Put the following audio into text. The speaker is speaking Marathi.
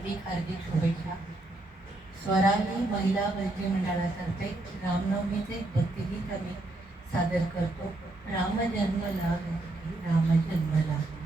हार्दिक हार्दिक शुभेच्छा. स्वराली महिला वैद्य मंडळातर्फे रामनवमीचे भक्तिगीत आम्ही सादर करतो. रामजन्म लाभ रामजन्म लाभ